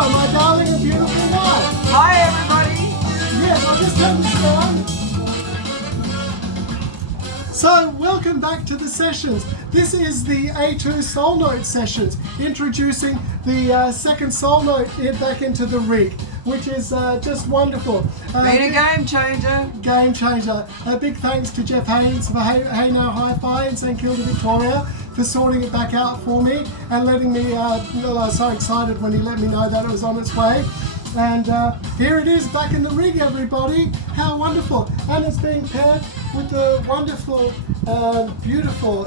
Deborah, my darling and beautiful wife. Hi everybody. Yes, I'll just turn this down. So, welcome back to the sessions. This is the A2 Soul Note sessions, introducing the second Soul Note back into the rig, which is just wonderful. Been a game changer. Game changer. A big thanks to Jeff Haynes for Hey Now Hi-Fi in St Kilda, Victoria, for sorting it back out for me and letting me, I was so excited when he let me know that it was on its way. And here it is back in the rig, everybody. How wonderful. And it's being paired with the wonderful, beautiful,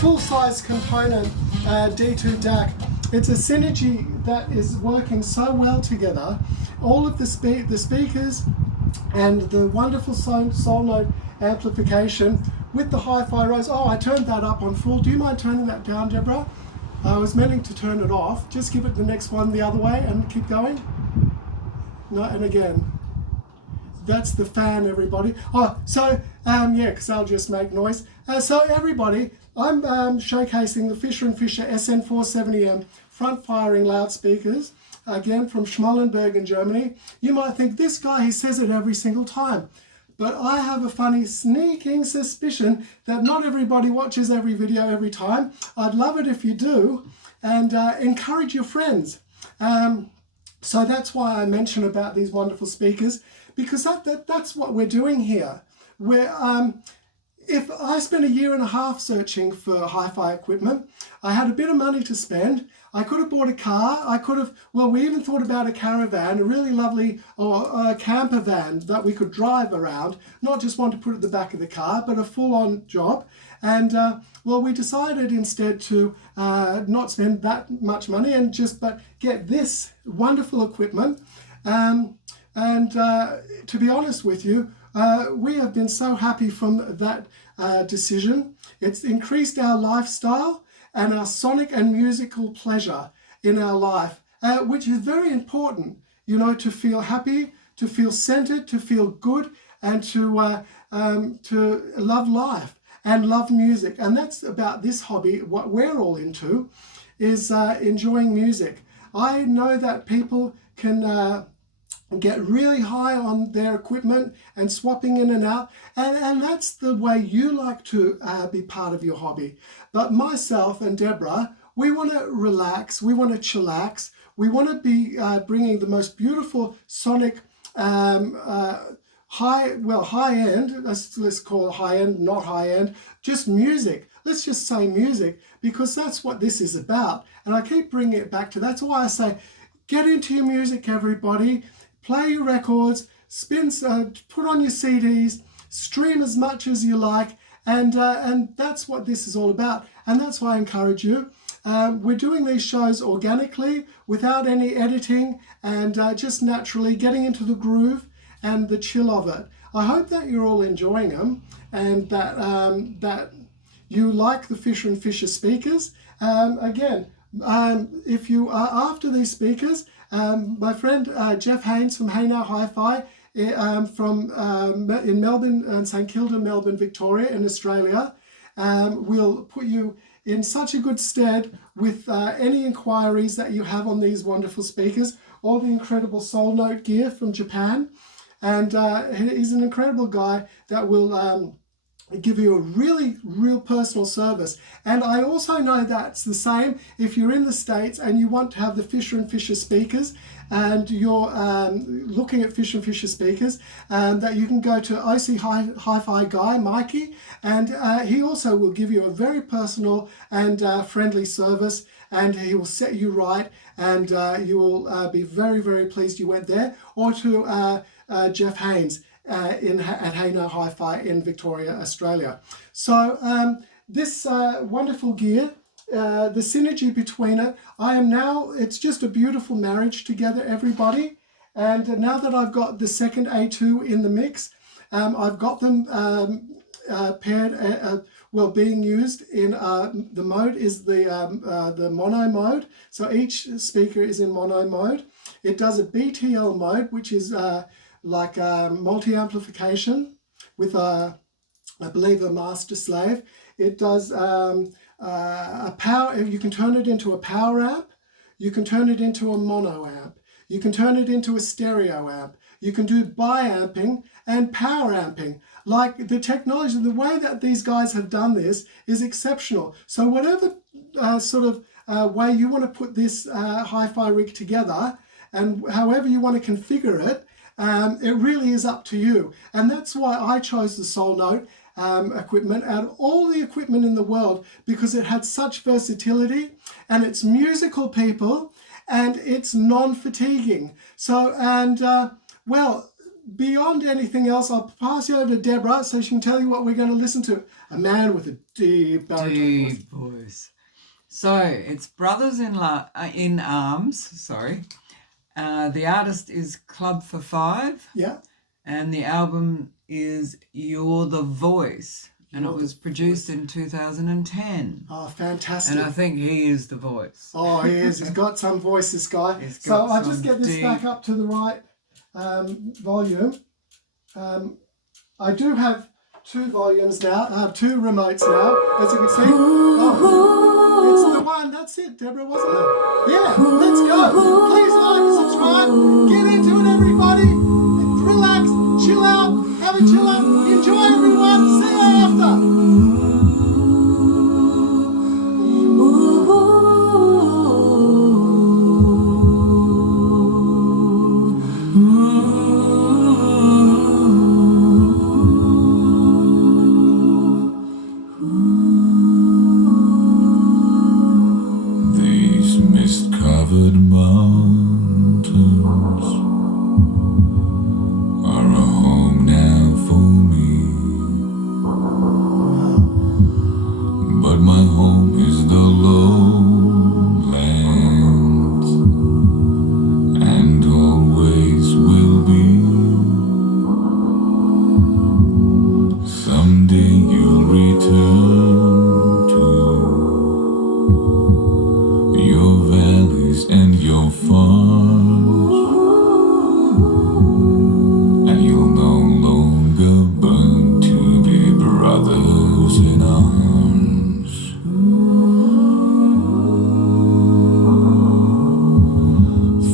full-size component D2 DAC. It's a synergy that is working so well together. All of the speakers and the wonderful Soul Note amplification with the hi-fi Rose. Oh, I turned that up on full. Do you mind turning that down, Deborah? I was meaning to turn it off. Just give it the next one the other way and keep going. No, and again. That's the fan, everybody. Oh, so, yeah, because I'll just make noise. So, everybody, I'm showcasing the Fisher & Fisher SN470M front-firing loudspeakers, again, from Schmallenberg in Germany. You might think, this guy, he says it every single time. But I have a funny sneaking suspicion that not everybody watches every video every time. I'd love it if you do, and encourage your friends. So that's why I mention about these wonderful speakers, because that's what we're doing here. If I spent 1.5 years searching for hi-fi equipment, I had a bit of money to spend. I could have bought a car. I could have, well, we even thought about a caravan, a really lovely a camper van that we could drive around, not just want to put at the back of the car, but a full-on job. And well, we decided instead to not spend that much money and but get this wonderful equipment. And to be honest with you, we have been so happy from that decision. It's increased our lifestyle and our sonic and musical pleasure in our life, which is very important, you know, to feel happy, to feel centered, to feel good, and to love life and love music. And that's about this hobby. What we're all into is enjoying music. I know that people can get really high on their equipment and swapping in and out, and that's the way you like to be part of your hobby. But myself and Deborah, we want to relax, we want to chillax, we want to be bringing the most beautiful sonic high-end, let's call it high-end, not high-end, just music. Let's just say music, because that's what this is about. And I keep bringing it back to that's why I say, get into your music, everybody. Play your records, put on your CDs, stream as much as you like, and that's what this is all about. And that's why I encourage you. We're doing these shows organically, without any editing, and just naturally getting into the groove and the chill of it. I hope that you're all enjoying them, and that you like the Fisher & Fisher speakers. Again, if you are after these speakers, my friend Jeff Haynes from Hey Now Hi-Fi in Melbourne and St Kilda, Melbourne, Victoria in Australia, will put you in such a good stead with any inquiries that you have on these wonderful speakers, all the incredible Soul Note gear from Japan. And he's an incredible guy that will give you a real personal service. And I also know that's the same if you're in the States and you want to have the Fisher & Fisher speakers, and you're looking at Fisher & Fisher speakers, that you can go to OC Hi-Fi guy, Mikey, and he also will give you a very personal and friendly service, and he will set you right, and you will be very, very pleased you went there, or to Jeff Haynes at Hey Now Hi-Fi in Victoria, Australia. So this wonderful gear, the synergy between it, it's just a beautiful marriage together, everybody. And now that I've got the second A2 in the mix, I've got them paired, being used in the mode is the mono mode. So each speaker is in mono mode. It does a BTL mode, which is like multi-amplification with I believe a master slave. It does a power, you can turn it into a power amp. You can turn it into a mono amp. You can turn it into a stereo amp. You can do bi-amping and power amping. Like the technology, the way that these guys have done this is exceptional. So whatever way you want to put this hi-fi rig together, and however you want to configure it, it really is up to you. And that's why I chose the Soul Note equipment out of all the equipment in the world, because it had such versatility, and it's musical, people, and it's non-fatiguing. So, and well, beyond anything else, I'll pass you over to Deborah so she can tell you what we're going to listen to. A man with a deep baritone voice. So it's Brothers in Arms. Sorry, the artist is Club for Five. Yeah. And the album is You're the Voice. And it was produced in 2010. Oh, fantastic. And I think he is the voice. Oh, he is. He's got some voice, this guy. So I'll just get this back up to the right volume. I do have two volumes now. I have two remotes now, as you can see. Oh, it's the one. That's it, Deborah, wasn't it? Yeah, let's go. Please like and subscribe. Get into it, everybody. Relax, chill out, have a chill out. Enjoy, everyone. See you after. These mist-covered mountains are a home now for me, but my home is the lowlands, and always will be. Someday you'll return to your valleys and your farms, and you'll no longer burn to be brothers in arms.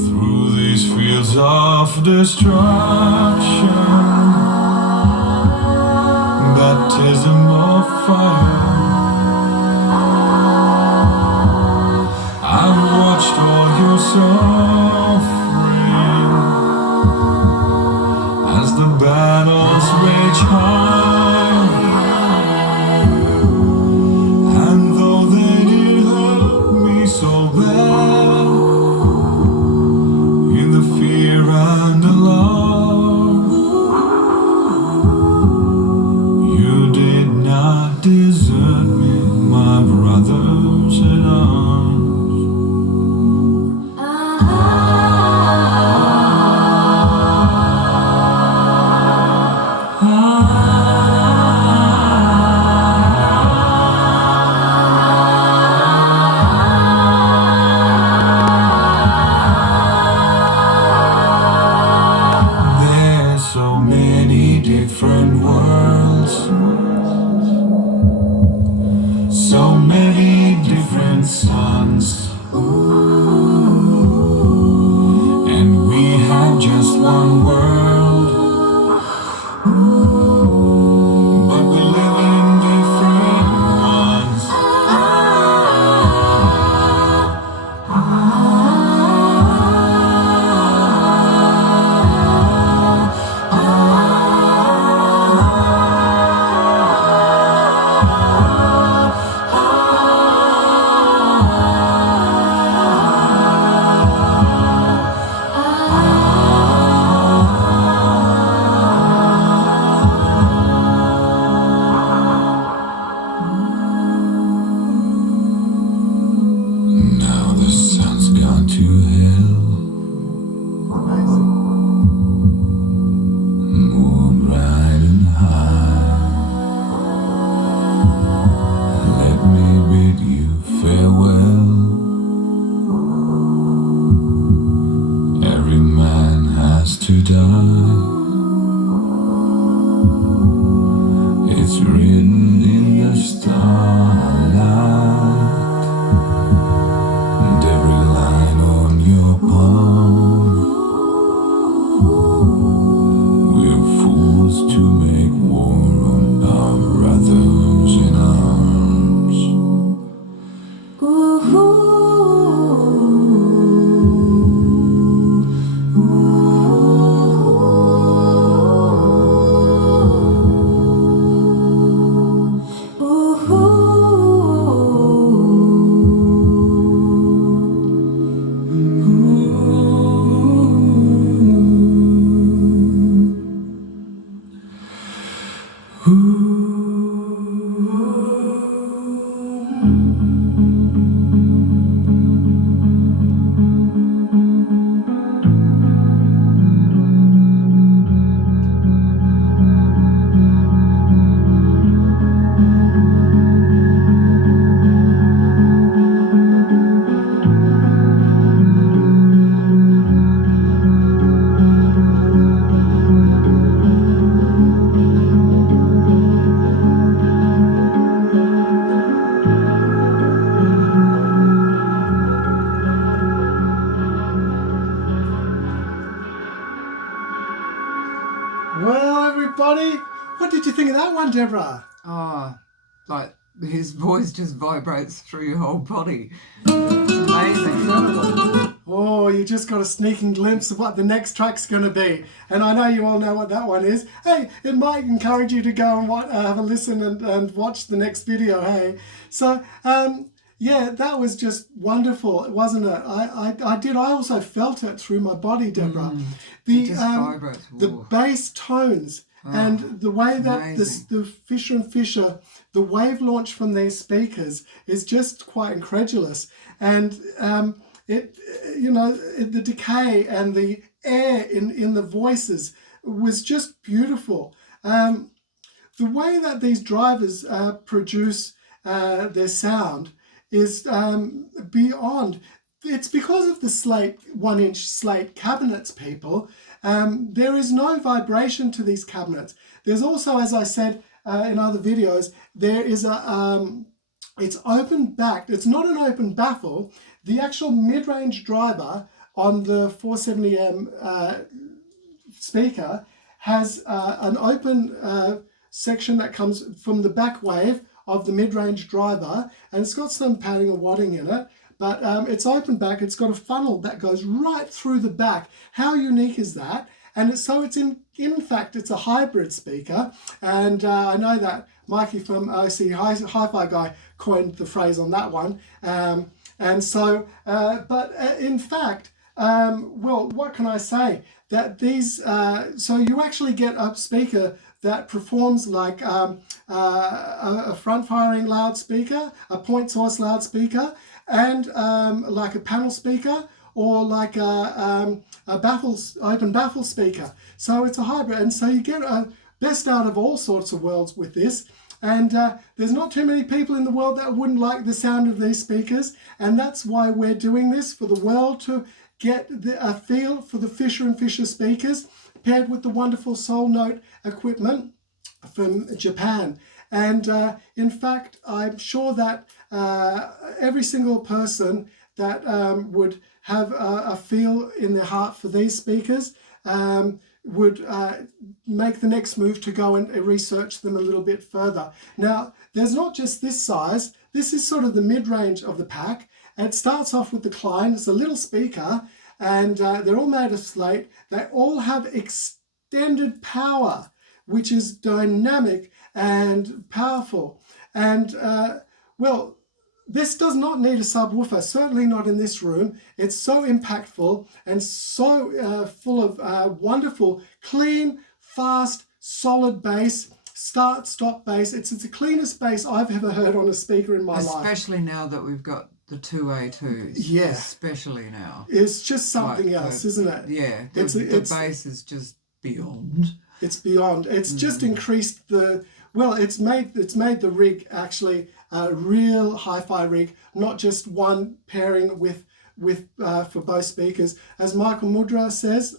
Through these fields of destruction, baptism of fire, I've watched all your suffering as the battles rage high, and though they did hurt me so bad, in the fear and alarm, you did not desert me, my brothers in arms. There's so many different worlds, so many different suns, and we have just one world, but we live in different ones. did you think of that one, Deborah? Oh, like his voice just vibrates through your whole body. It's amazing. Incredible. Oh, you just got a sneaking glimpse of what the next track's going to be. And I know you all know what that one is. Hey, it might encourage you to go and have a listen and watch the next video, hey? So, yeah, that was just wonderful, wasn't it? I also felt it through my body, Deborah. It just vibrates. The bass tones and the way that the Fisher and Fisher, the wave launch from these speakers is just quite incredulous. And the decay and the air in the voices was just beautiful. The way that these drivers produce their sound is beyond. It's because of the 1-inch slate cabinets, people. There is no vibration to these cabinets. There's also, as I said in other videos, there is it's open backed. It's not an open baffle. The actual mid-range driver on the 470M speaker has an open section that comes from the back wave of the mid-range driver, and it's got some padding or wadding in it, but it's open back. It's got a funnel that goes right through the back. How unique is that? And it's in fact, it's a hybrid speaker, and I know that Mikey from OC Hi-Fi Guy coined the phrase on that one. In fact, well, what can I say? That these, so you actually get a speaker that performs like a front-firing loudspeaker, a point source loudspeaker, and like a panel speaker, or like a open baffle speaker. So it's a hybrid, and so you get a best out of all sorts of worlds with this. And there's not too many people in the world that wouldn't like the sound of these speakers, and that's why we're doing this, for the world to get a feel for the Fisher and Fisher speakers, paired with the wonderful Soul Note equipment from Japan. And in fact, I'm sure that every single person that would have a feel in their heart for these speakers would make the next move to go and research them a little bit further. Now, there's not just this size. This is sort of the mid-range of the pack. And it starts off with the Klein. It's a little speaker, and they're all made of slate. They all have extended power, which is dynamic and powerful. And, well, this does not need a subwoofer, certainly not in this room. It's so impactful and so full of wonderful, clean, fast, solid bass, start-stop bass. It's the cleanest bass I've ever heard on a speaker in my life. Especially now that we've got the 2A2s. Yeah. Especially now. It's just something else, isn't it? Yeah. The bass is just beyond. It's beyond. It's just increased the... Well, it's made the rig actually a real hi-fi rig, not just one pairing with for both speakers. As Michael Mudra says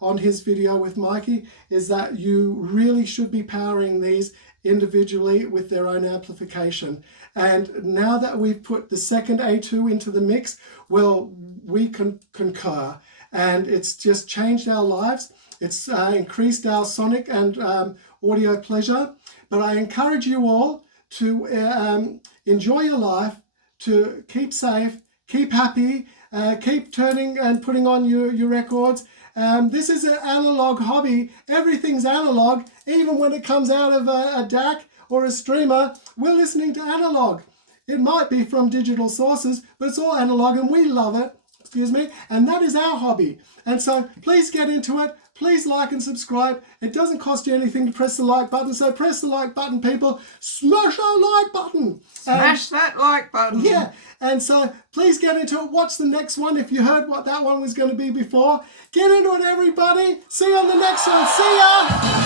on his video with Mikey, is that you really should be powering these individually with their own amplification. And now that we've put the second A2 into the mix, well, we can concur, and it's just changed our lives. It's increased our sonic and audio pleasure. But I encourage you all to enjoy your life, to keep safe, keep happy, keep turning and putting on your records. This is an analog hobby. Everything's analog, even when it comes out of a DAC or a streamer. We're listening to analog. It might be from digital sources, but it's all analog, and we love it. Excuse me. And that is our hobby. And so please get into it. Please like and subscribe. It doesn't cost you anything to press the like button, so press the like button, people. Smash our like button. Smash that like button. Yeah, and so please get into it. Watch the next one if you heard what that one was going to be before. Get into it, everybody. See you on the next one. See ya.